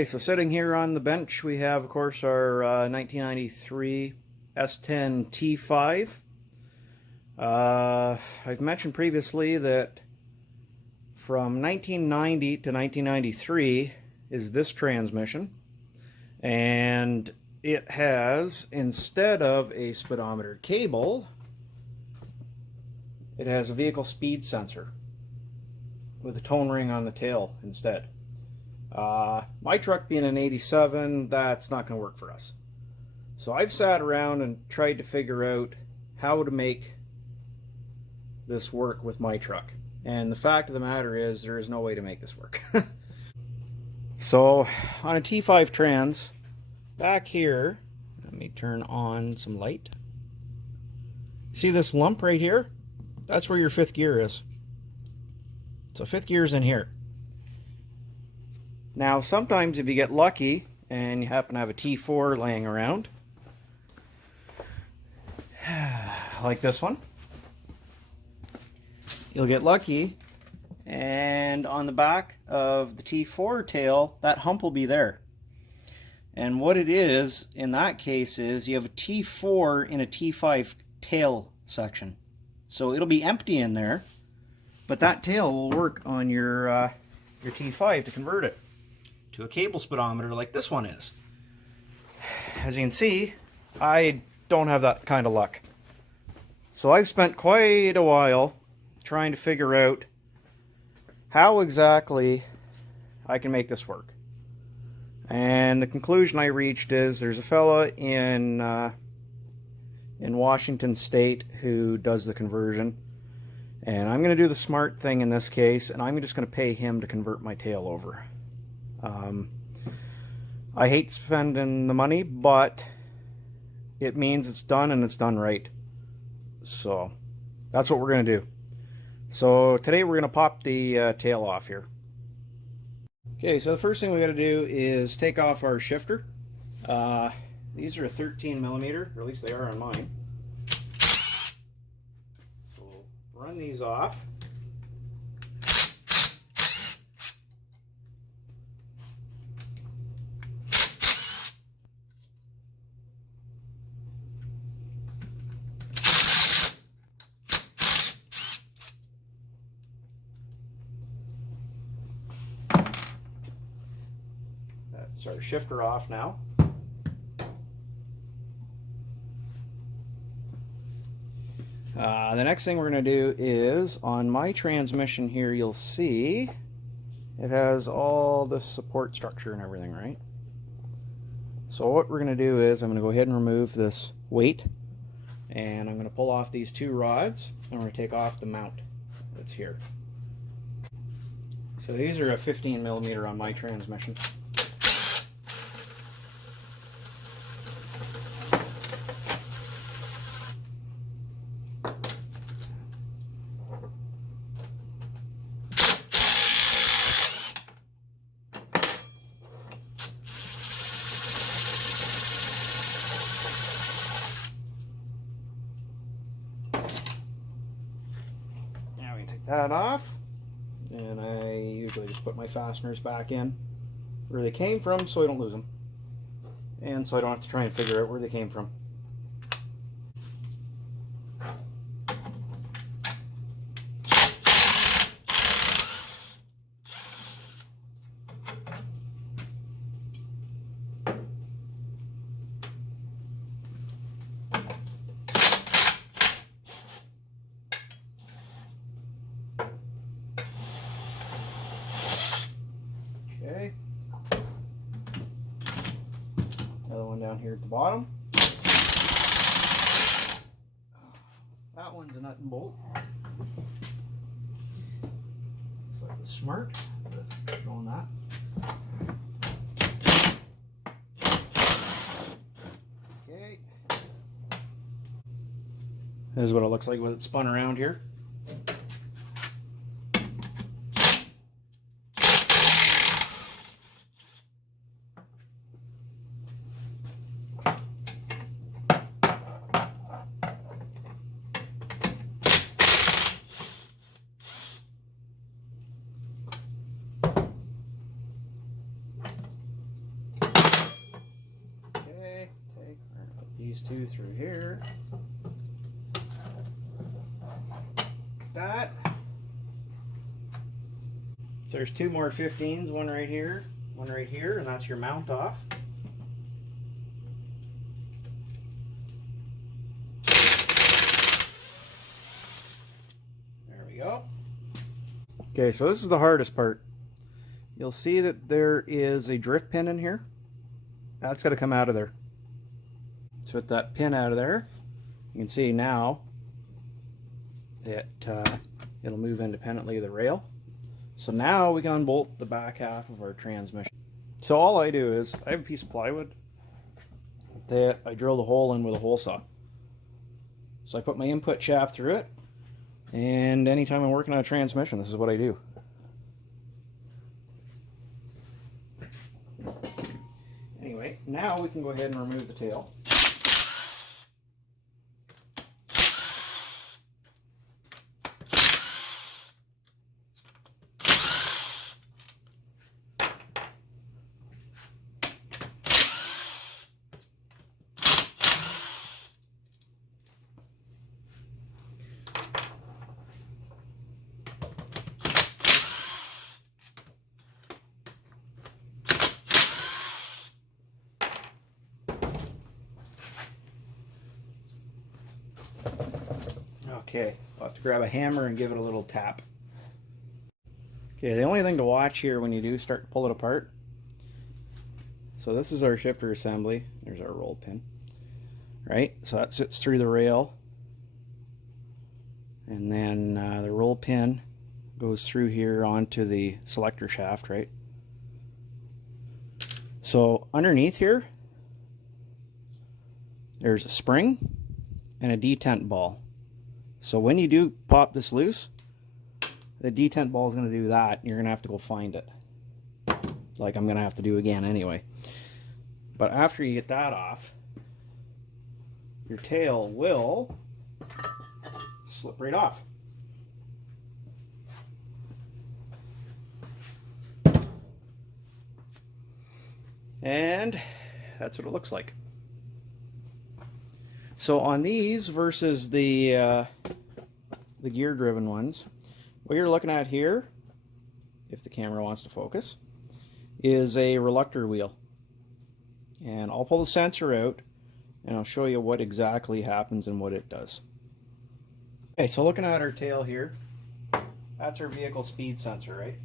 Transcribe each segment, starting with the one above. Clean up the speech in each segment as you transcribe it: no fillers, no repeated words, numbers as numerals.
Okay, so sitting here on the bench, we have, of course, our 1993 S10 T5. I've mentioned previously that from 1990 to 1993 is this transmission, and it has, instead of a speedometer cable, it has a vehicle speed sensor with a tone ring on the tail instead. My truck being an 87, that's not going to work for us. So I've sat around and tried to figure out how to make this work with my truck. And the fact of the matter is, there is no way to make this work. So on a T5 Trans, back here, let me turn on some light. See this lump right here? That's where your fifth gear is. So fifth gear is in here. Now sometimes if you get lucky and you happen to have a T4 laying around, like this one, you'll get lucky and on the back of the T4 tail, that hump will be there. And what it is in that case is you have a T4 in a T5 tail section. So it'll be empty in there, but that tail will work on your T5 to convert it to a cable speedometer like this one is. As you can see, I don't have that kind of luck. So I've spent quite a while trying to figure out how exactly I can make this work. And the conclusion I reached is there's a fella in Washington State who does the conversion. And I'm going to do the smart thing in this case, and I'm just going to pay him to convert my tail over. I hate spending the money, but it means it's done and it's done right. So that's what we're going to do. So today we're going to pop the tail off here. Okay, so the first thing we got to do is take off our shifter. These are a 13 millimeter, or at least they are on mine. So we'll run these off. That's our shifter off now. The next thing we're going to do is, on my transmission here, you'll see it has all the support structure and everything, right? So what we're going to do is I'm going to go ahead and remove this weight, and I'm going to pull off these two rods, and we're going to take off the mount that's here. So these are a 15 millimeter on my transmission. That off, and I usually just put my fasteners back in where they came from so I don't lose them, and so I don't have to try and figure out where they came from. Okay. Another one down here at the bottom. That one's a nut and bolt. Looks like it's smart. Showing that. Okay. This is what it looks like with it spun around here. through here. That. So there's two more 15s, one right here, and that's your mount off. There we go. Okay, so this is the hardest part. You'll see that there is a drift pin in here. That's got to come out of there. So with that pin out of there, you can see now that it'll move independently of the rail. So now we can unbolt the back half of our transmission. So all I do is, I have a piece of plywood that I drilled a hole in with a hole saw. So I put my input shaft through it, and anytime I'm working on a transmission, this is what I do. Anyway, now we can go ahead and remove the tail. Okay, I'll have to grab a hammer and give it a little tap. Okay, the only thing to watch here when you do start to pull it apart, so this is our shifter assembly. There's our roll pin. Right, so that sits through the rail, and then the roll pin goes through here onto the selector shaft, right? So underneath here, there's a spring and a detent ball. So when you do pop this loose, the detent ball is going to do that, and you're going to have to go find it. Like I'm going to have to do again anyway. But after you get that off, your tail will slip right off. And that's what it looks like. So on these versus the gear-driven ones, what you're looking at here, if the camera wants to focus, is a reluctor wheel. And I'll pull the sensor out and I'll show you what exactly happens and what it does. Okay, so looking at our tail here, that's our vehicle speed sensor, right?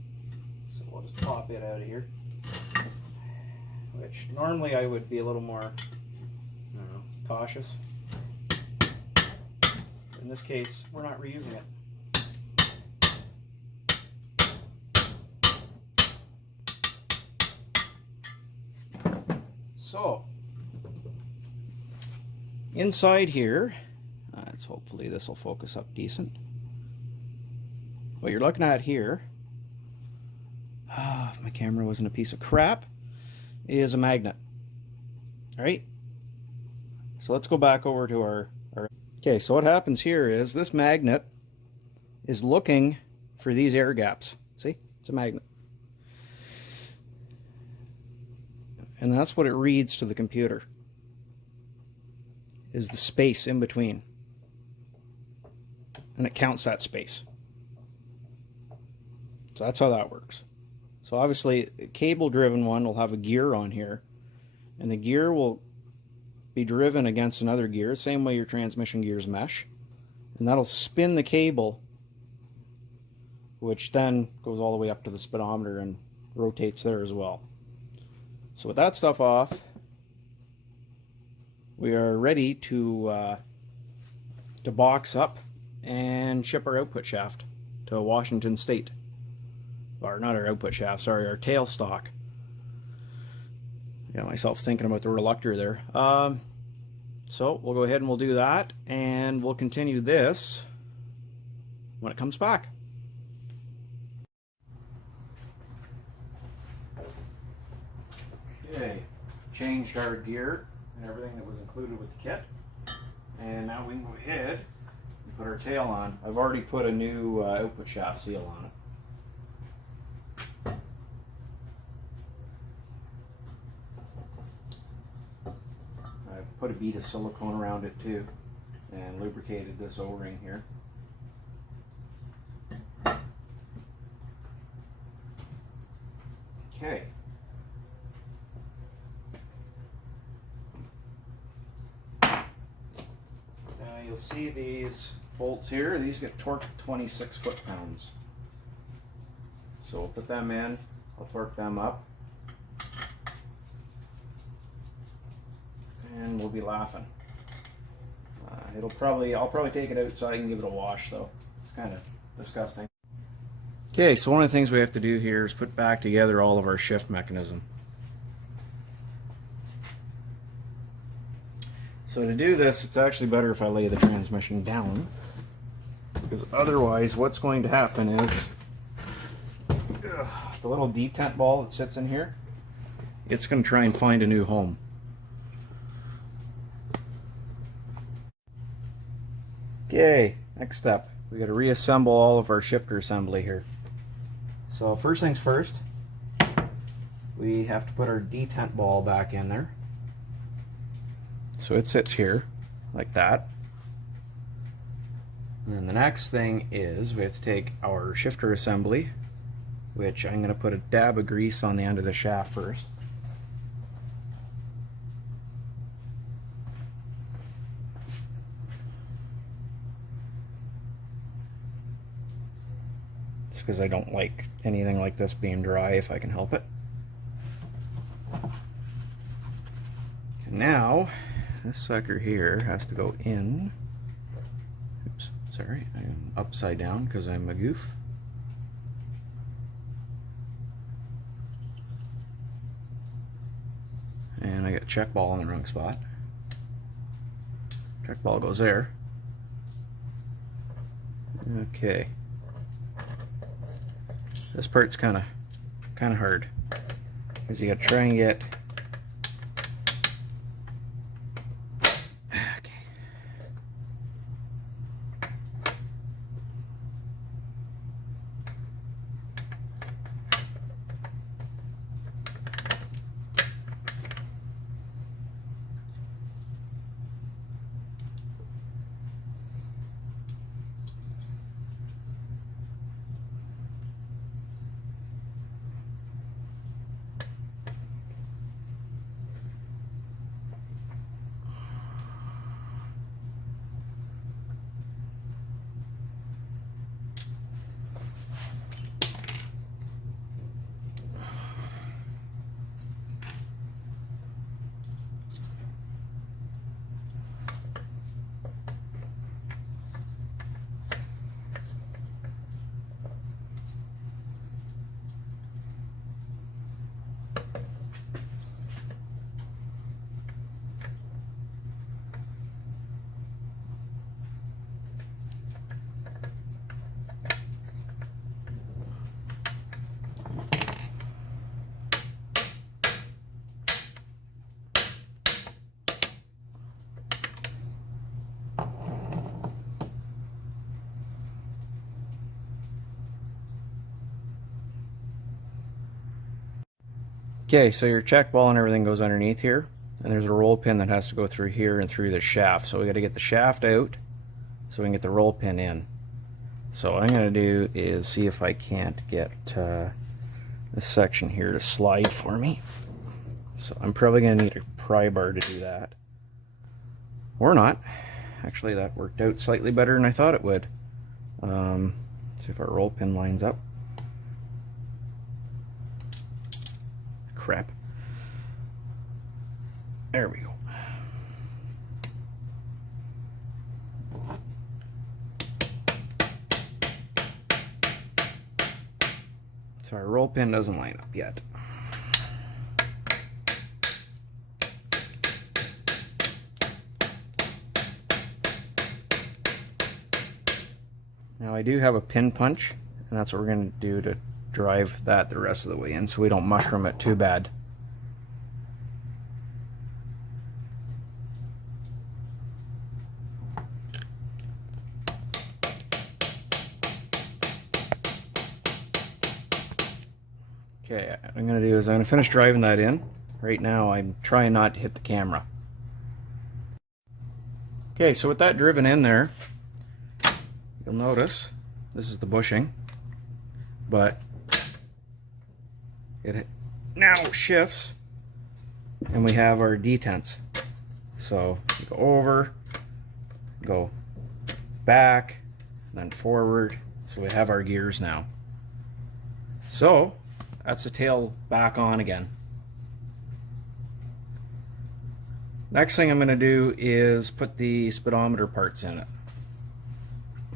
So we'll just pop it out of here. Which normally I would be a little more, I don't know, cautious. In this case, we're not reusing it. So, inside here, hopefully this will focus up decent. What you're looking at here, if my camera wasn't a piece of crap, is a magnet. All right? So let's go back over to our... Okay, so what happens here is this magnet is looking for these air gaps. See? It's a magnet. And that's what it reads to the computer, is the space in between. And it counts that space. So that's how that works. So obviously, a cable-driven one will have a gear on here, and the gear will be driven against another gear, same way your transmission gears mesh, and that'll spin the cable, which then goes all the way up to the speedometer and rotates there as well. So with that stuff off, we are ready to box up and ship our output shaft to Washington State. Or not our output shaft, sorry, our tail stock. Got myself thinking about the reluctor there. So we'll go ahead and we'll do that, and we'll continue this when it comes back. Okay, changed our gear and everything that was included with the kit, and now we can go ahead and put our tail on. I've already put a new output shaft seal on it. I've put a bead of silicone around it too and lubricated this O-ring here. Okay. Now you'll see these bolts here, these get torqued 26 foot-pounds. So we'll put them in, I'll torque them up, and we'll be laughing. I'll probably take it outside and give it a wash though. It's kind of disgusting. Okay, so one of the things we have to do here is put back together all of our shift mechanism. So to do this, it's actually better if I lay the transmission down, because otherwise what's going to happen is the little detent ball that sits in here, it's going to try and find a new home. Okay, next step, we got to reassemble all of our shifter assembly here. So first things first, we have to put our detent ball back in there. So it sits here like that. And then the next thing is we have to take our shifter assembly, which I'm going to put a dab of grease on the end of the shaft first. Just because I don't like anything like this being dry if I can help it. And now this sucker here has to go in. Oops, sorry, I'm upside down because I'm a goof. And I got check ball in the wrong spot. Check ball goes there. Okay. This part's kind of hard because you got to try and get. Okay. Okay, so your check ball and everything goes underneath here, and there's a roll pin that has to go through here and through the shaft. So we got to get the shaft out so we can get the roll pin in. So what I'm going to do is see if I can't get this section here to slide for me. So I'm probably going to need a pry bar to do that. Or not. Actually, that worked out slightly better than I thought it would. See if our roll pin lines up. Crap. There we go. So our roll pin doesn't line up yet. Now I do have a pin punch, and that's what we're going to do to drive that the rest of the way in so we don't mushroom it too bad. Okay, what I'm going to do is I'm going to finish driving that in. Right now I'm trying not to hit the camera. Okay, so with that driven in there, you'll notice this is the bushing, but it now shifts and we have our detents. So you go over, go back, then forward, so we have our gears now. So that's the tail back on again. Next thing I'm going to do is put the speedometer parts in it.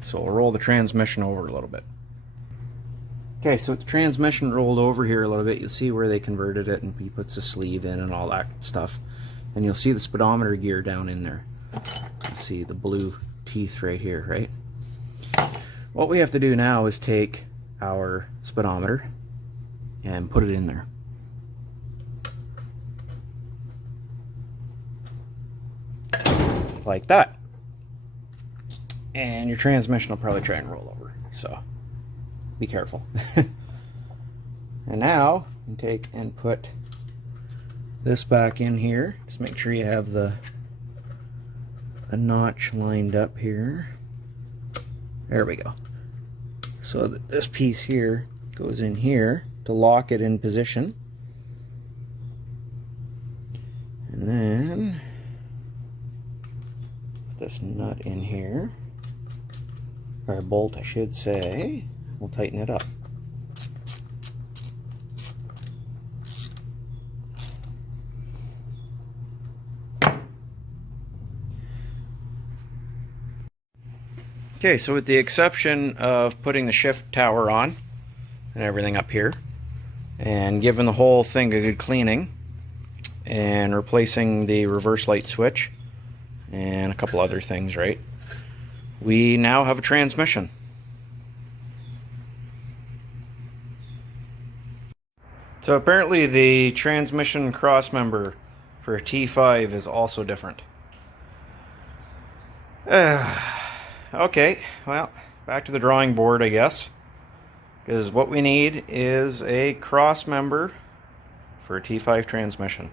So we'll roll the transmission over a little bit. Okay, so with the transmission rolled over here a little bit, you'll see where they converted it and he puts the sleeve in and all that stuff. And you'll see the speedometer gear down in there. You see the blue teeth right here, right? What we have to do now is take our speedometer and put it in there. Like that. And your transmission will probably try and roll over, so be careful. And now you take and put this back in here. Just make sure you have the notch lined up here. There we go. So this piece here goes in here to lock it in position. And then this nut in here, or bolt I should say, we'll tighten it up. Okay, so with the exception of putting the shift tower on and everything up here, and giving the whole thing a good cleaning, and replacing the reverse light switch, and a couple other things, right? We now have a transmission. So apparently the transmission crossmember for a T5 is also different. Okay, well, back to the drawing board, I guess. Because what we need is a crossmember for a T5 transmission.